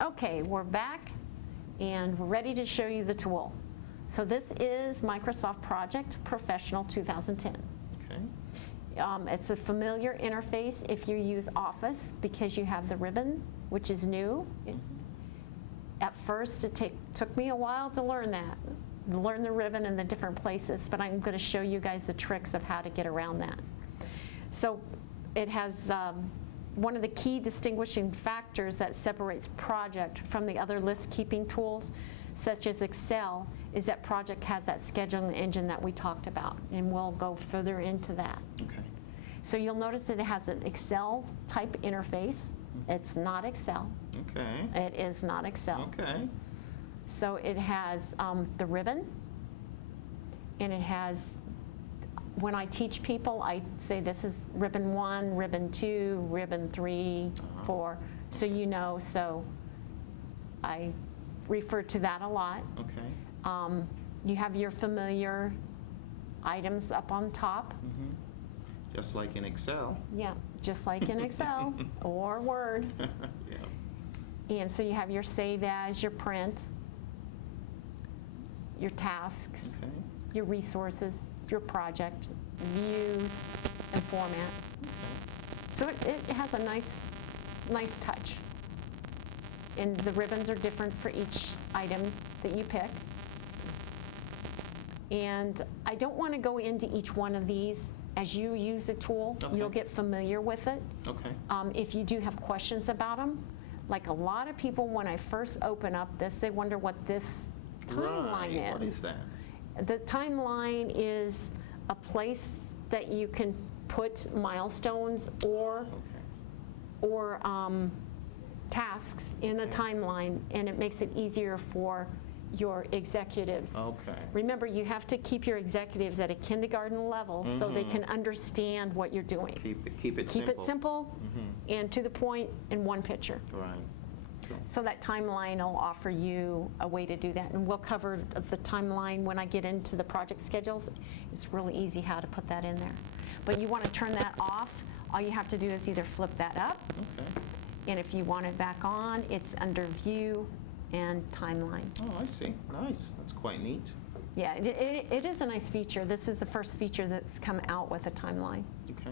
Okay, we're back and we're ready to show you the tool. So this is Microsoft Project Professional 2010. Okay. It's a familiar interface if you use Office because you have the ribbon, which is new. At first, it took me a while to learn the ribbon in the different places, but I'm going to show you guys the tricks of how to get around that. So it has one of the key distinguishing factors that separates Project from the other list keeping tools, such as Excel, is that Project has that scheduling engine that we talked about, and we'll go further into that. Okay. So you'll notice that it has an Excel type interface. It's not Excel. Okay. It is not Excel. Okay. So it has the ribbon, and it has, when I teach people, I say this is ribbon 1, ribbon 2, ribbon 3, 4, so you know, so I refer to that a lot. Okay. You have your familiar items up on top. Just like in Excel. Yeah, just like in Excel or Word. Yeah. And so you have your save as, your print, your tasks, Okay. your resources, your project, views, and format. So it has a nice touch. And the ribbons are different for each item that you pick. And I don't want to go into each one of these. As you use the tool, Okay. you'll get familiar with it. Okay. If you do have questions about them, like a lot of people, when I first open up this, they wonder what this timeline is. What is that? The timeline is a place that you can put milestones or tasks in a timeline, and it makes it easier for your executives. Okay. Remember, you have to keep your executives at a kindergarten level so they can understand what you're doing. Keep it Keep simple. it simple and to the point in one picture. Right. Cool. So that timeline will offer you a way to do that. And we'll cover the timeline when I get into the project schedules. It's really easy how to put that in there. But you want to turn that off. All you have to do is either flip that up. Okay. And if you want it back on, it's under View and Timeline. Oh, I see. Nice. That's quite neat. Yeah, it is a nice feature. This is the first feature that's come out with a timeline. Okay.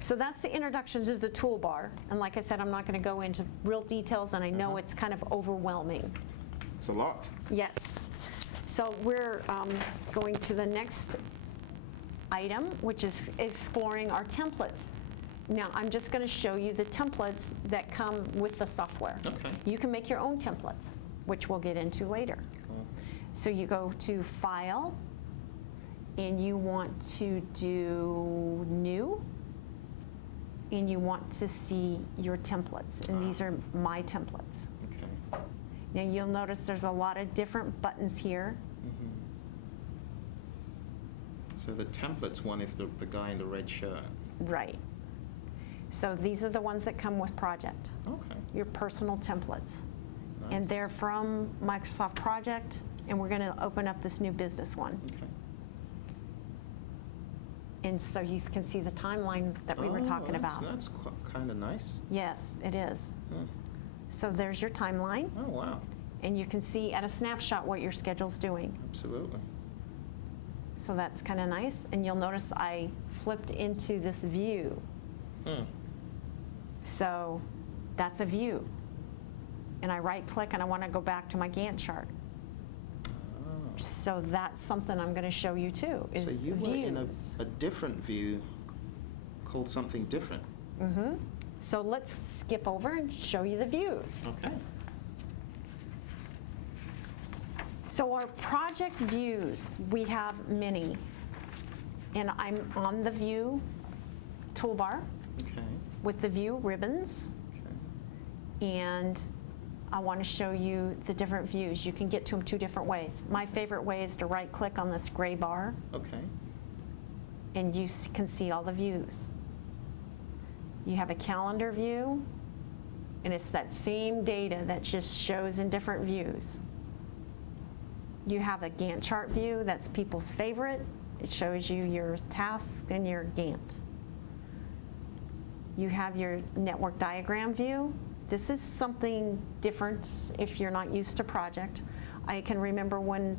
So that's the introduction to the toolbar. And like I said, I'm not going to go into real details, and I know it's kind of overwhelming. It's a lot. Yes. So we're going to the next item, which is exploring our templates. Now, I'm just going to show you the templates that come with the software. Okay. You can make your own templates, which we'll get into later. Cool. So you go to File, and you want to do New, and you want to see your templates. And these are my templates. Okay. Now, you'll notice there's a lot of different buttons here. So the templates one is the guy in the red shirt. Right. So these are the ones that come with Project. Okay. Your personal templates. Nice. And they're from Microsoft Project, and we're going to open up this new business one. Okay. And so you can see the timeline that we were talking about. That's kind of nice. Yes, it is. So there's your timeline, Oh, wow. and you can see at a snapshot what your schedule's doing. Absolutely. So that's kind of nice. And you'll notice I flipped into this view. So that's a view. And I right click and I want to go back to my Gantt chart. So that's something I'm going to show you too, is So you were in views. a different view called something different. So let's skip over and show you the views. Okay. So our project views, we have many. And I'm on the view toolbar Okay. with the view ribbons. Okay. And I want to show you the different views. You can get to them two different ways. My favorite way is to right click on this gray bar, Okay. and you can see all the views. You have a calendar view, and it's that same data that just shows in different views. You have a Gantt chart view, that's people's favorite. It shows you your tasks and your Gantt. You have your network diagram view, This is something different if you're not used to project. I can remember when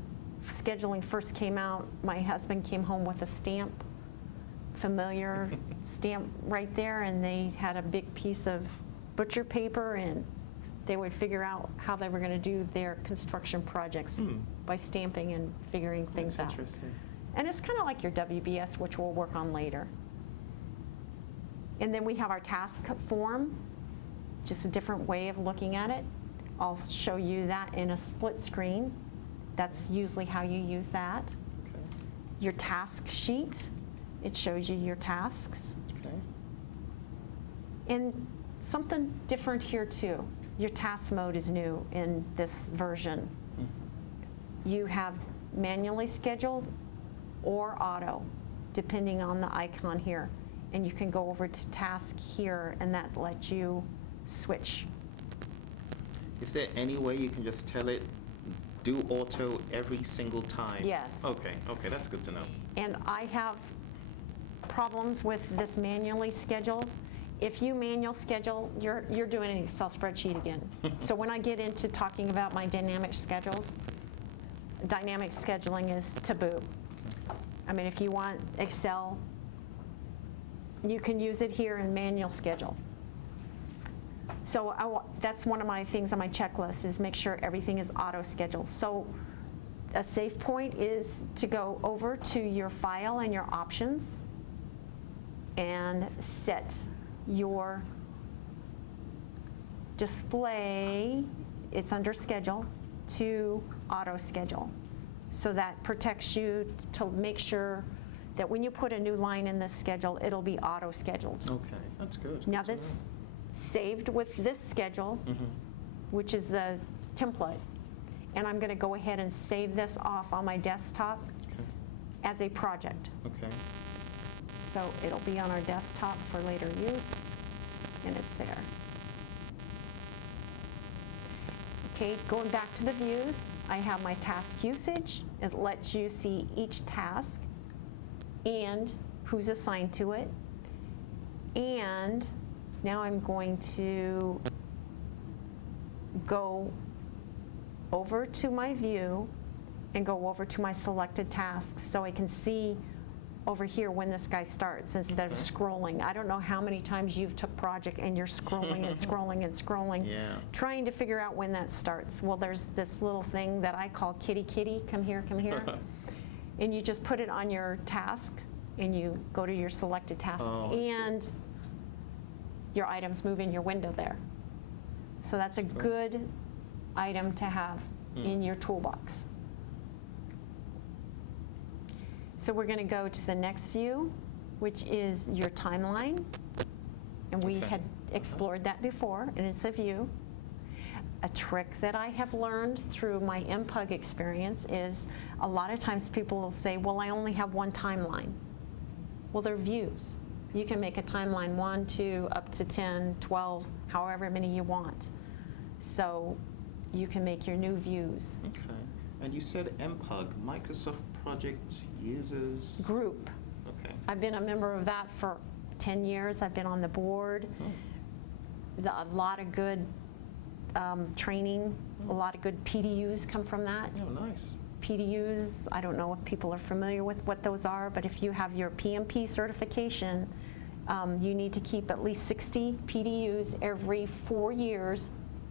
scheduling first came out, my husband came home with a stamp, familiar stamp right there, and they had a big piece of butcher paper, and they would figure out how they were going to do their construction projects by stamping and figuring things That's out. interesting. And it's kind of like your WBS, which we'll work on later. And then we have our task form, just a different way of looking at it. I'll show you that in a split screen. That's usually how you use that. Okay. Your task sheet, it shows you your tasks. Okay. And something different here too. Your task mode is new in this version. You have manually scheduled or auto, depending on the icon here. And you can go over to task here, and that lets you switch. Is there any way you can just tell it, do auto every single time? Yes. Okay, okay, that's good to know. And I have problems with this manually scheduled. If you manual schedule, you're doing an Excel spreadsheet again. So when I get into talking about my dynamic schedules, dynamic scheduling is taboo. I mean, if you want Excel, you can use it here in manual schedule. So that's one of my things on my checklist, is make sure everything is auto scheduled. So a safe point is to go over to your file and your options and set your display, it's under schedule, to auto schedule. So that protects you to make sure that when you put a new line in this schedule, it'll be auto scheduled. Okay, that's good. Now Good to this saved with this schedule, know. which is the template, and I'm going to go ahead and save this off on my desktop Okay, as a project. okay. So it'll be on our desktop for later use, and it's there. Okay, going back to the views, I have my task usage. It lets you see each task and who's assigned to it. And now I'm going to go over to my view and go over to my selected tasks so I can see over here when this guy starts instead of Okay. scrolling. I don't know how many times you've took project and you're scrolling and scrolling and scrolling, Yeah. trying to figure out when that starts. Well, there's this little thing that I call kitty kitty, come here, and you just put it on your task and you go to your selected task, Oh, I see. and your items move in your window there. So that's a Cool. good item to have in your toolbox. So we're going to go to the next view, which is your timeline. And we Okay. had explored that before, and it's a view. A trick that I have learned through my MPUG experience is a lot of times people will say, well, I only have one timeline. Well, they're views. You can make a timeline 1, 2, up to 10, 12, however many you want. So you can make your new views. Okay. And you said MPUG, Microsoft Project Users? Group. Okay. I've been a member of that for 10 years. I've been on the board. Oh. A lot of good training, a lot of good PDUs come from that. Oh, nice. PDUs, I don't know if people are familiar with what those are, but if you have your PMP certification, you need to keep at least 60 PDUs every 4 years,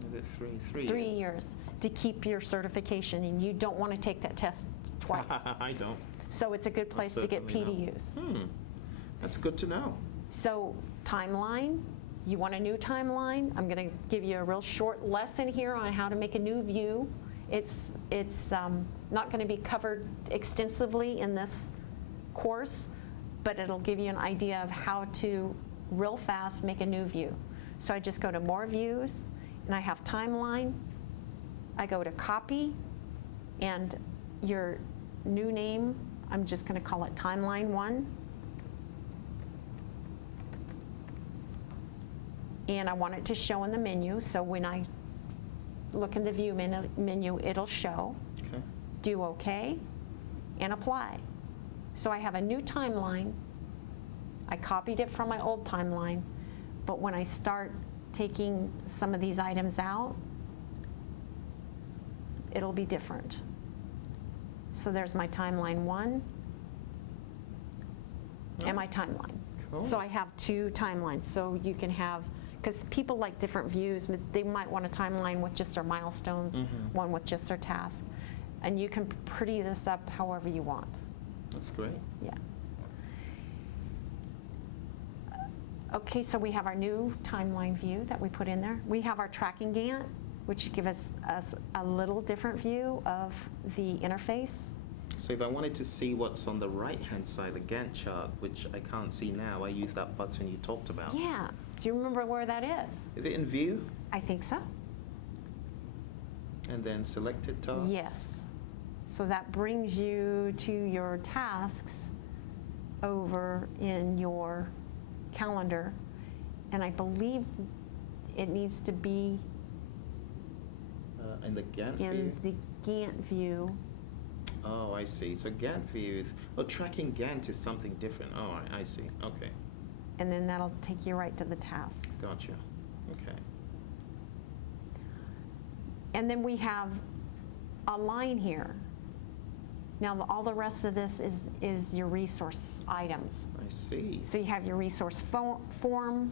Is it three 3 years, to keep your certification, and you don't want to take that test twice. I don't. So it's a good place to get Certainly not. PDUs. That's good to know. So timeline, you want a new timeline? I'm going to give you a real short lesson here on how to make a new view. It's not going to be covered extensively in this course, but it'll give you an idea of how to real fast make a new view. So I just go to more views, and I have timeline. I go to copy, and your new name, I'm just going to call it timeline 1. And I want it to show in the menu, so when I look in the view menu, it'll show. Okay. Do OK, and apply. So I have a new timeline. I copied it from my old timeline, but when I start taking some of these items out, it'll be different. So there's my timeline 1 and my timeline. Cool. So I have 2 timelines. So you can have, because people like different views, but they might want a timeline with just their milestones, one with just their tasks. And you can pretty this up however you want. That's great. Yeah. Okay, so we have our new timeline view that we put in there. We have our tracking Gantt, which gives us a little different view of the interface. So if I wanted to see what's on the right-hand side, the Gantt chart, which I can't see now, I use that button you talked about. Yeah. Do you remember where that is? Is it in view? I think so. And then selected tasks? Yes. So that brings you to your tasks over in your calendar. And I believe it needs to be In the Gantt view? in the Gantt view. Oh, I see. So Gantt view is, well, tracking Gantt is something different. Oh, I see. Okay. And then that'll take you right to the task. Gotcha. Okay. And then we have a line here. Now, all the rest of this is your resource items. I see. So you have your resource form.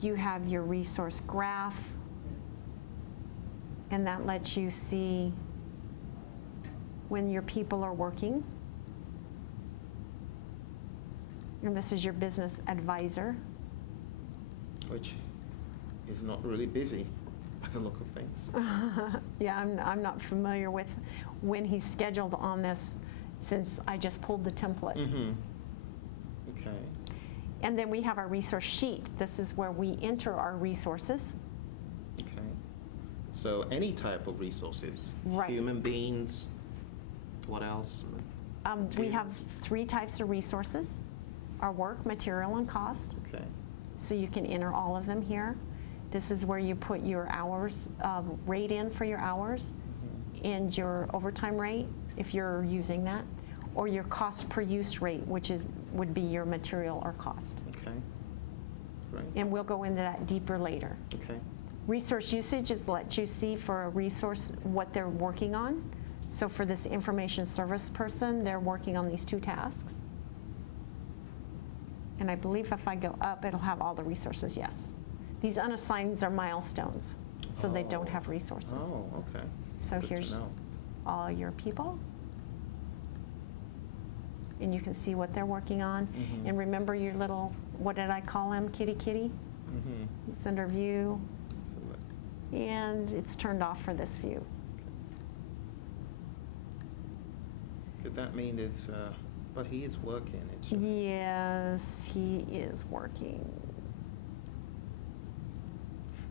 You have your resource graph. And that lets you see when your people are working. And this is your business advisor. Which is not really busy by the look of things. Yeah, I'm not familiar with when he's scheduled on this since I just pulled the template. Okay. And then we have our resource sheet. This is where we enter our resources. Okay. So any type of resources? Right. Human beings, what else? We have 3 types of resources: our work, material, and cost. Okay. So you can enter all of them here. This is where you put your hours, rate in for your hours, and your overtime rate, if you're using that, or your cost per use rate, which would be your material or cost. Okay. Great. And we'll go into that deeper later. Okay. Resource usage is let you see for a resource what they're working on. So for this information service person, they're working on these 2 tasks. And I believe if I go up, it'll have all the resources, yes. These unassigned are milestones, so they don't have resources. Oh, okay. So Good to here's know. all your people. And you can see what they're working on. And remember your little, what did I call him, kitty kitty? It's under view, and it's turned off for this view. Could that mean it's, but he is working, it's just. Yes, he is working.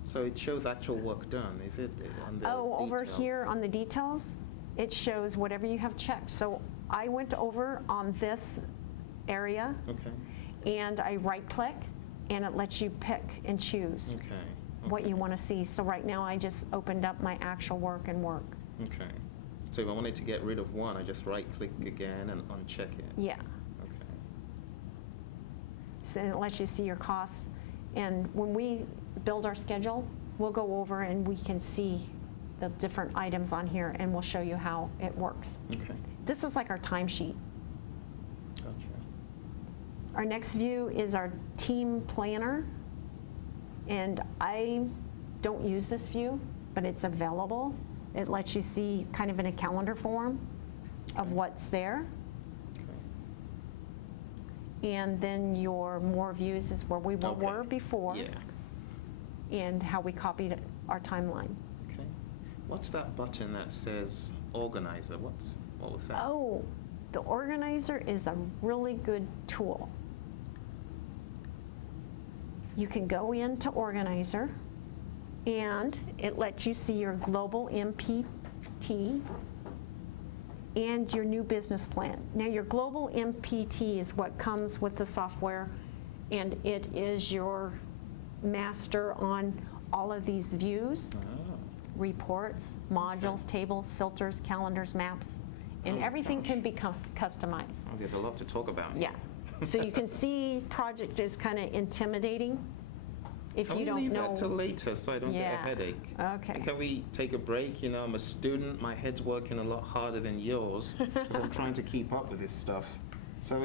So it shows actual work done, is it? On the Oh, over details? here on the details, it shows whatever you have checked. So I went over on this area, Okay. and I right-click, and it lets you pick and choose Okay. what you want to see. So right now, I just opened up my actual work and work. Okay. So if I wanted to get rid of one, I just right-click again and uncheck it? Yeah. Okay. So it lets you see your costs. And when we build our schedule, we'll go over and we can see the different items on here, and we'll show you how it works. Okay. This is like our timesheet. Gotcha. Our next view is our team planner. And I don't use this view, but it's available. It lets you see kind of in a calendar form of what's there. Okay. And then your more views is where we Okay. were before. Yeah. And how we copied our timeline. Okay. What's that button that says organizer? What was that? Oh, the organizer is a really good tool. You can go into organizer, and it lets you see your global MPT and your new business plan. Now, your global MPT is what comes with the software, and it is your master on all of these views, Oh. reports, modules, tables, filters, calendars, maps, and Oh, everything gosh. can be customized. Oh, there's a lot to talk about. Yeah. So you can see project is kind of intimidating if Can you we don't leave know. that till later so I don't get Yeah. a headache? Okay. Can we take a break? You know, I'm a student. My head's working a lot harder than yours because I'm trying to keep up with this stuff. So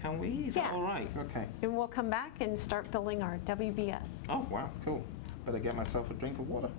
can we? Is that Yeah. all right? Okay. And we'll come back and start building our WBS. Oh, wow, cool. Better get myself a drink of water.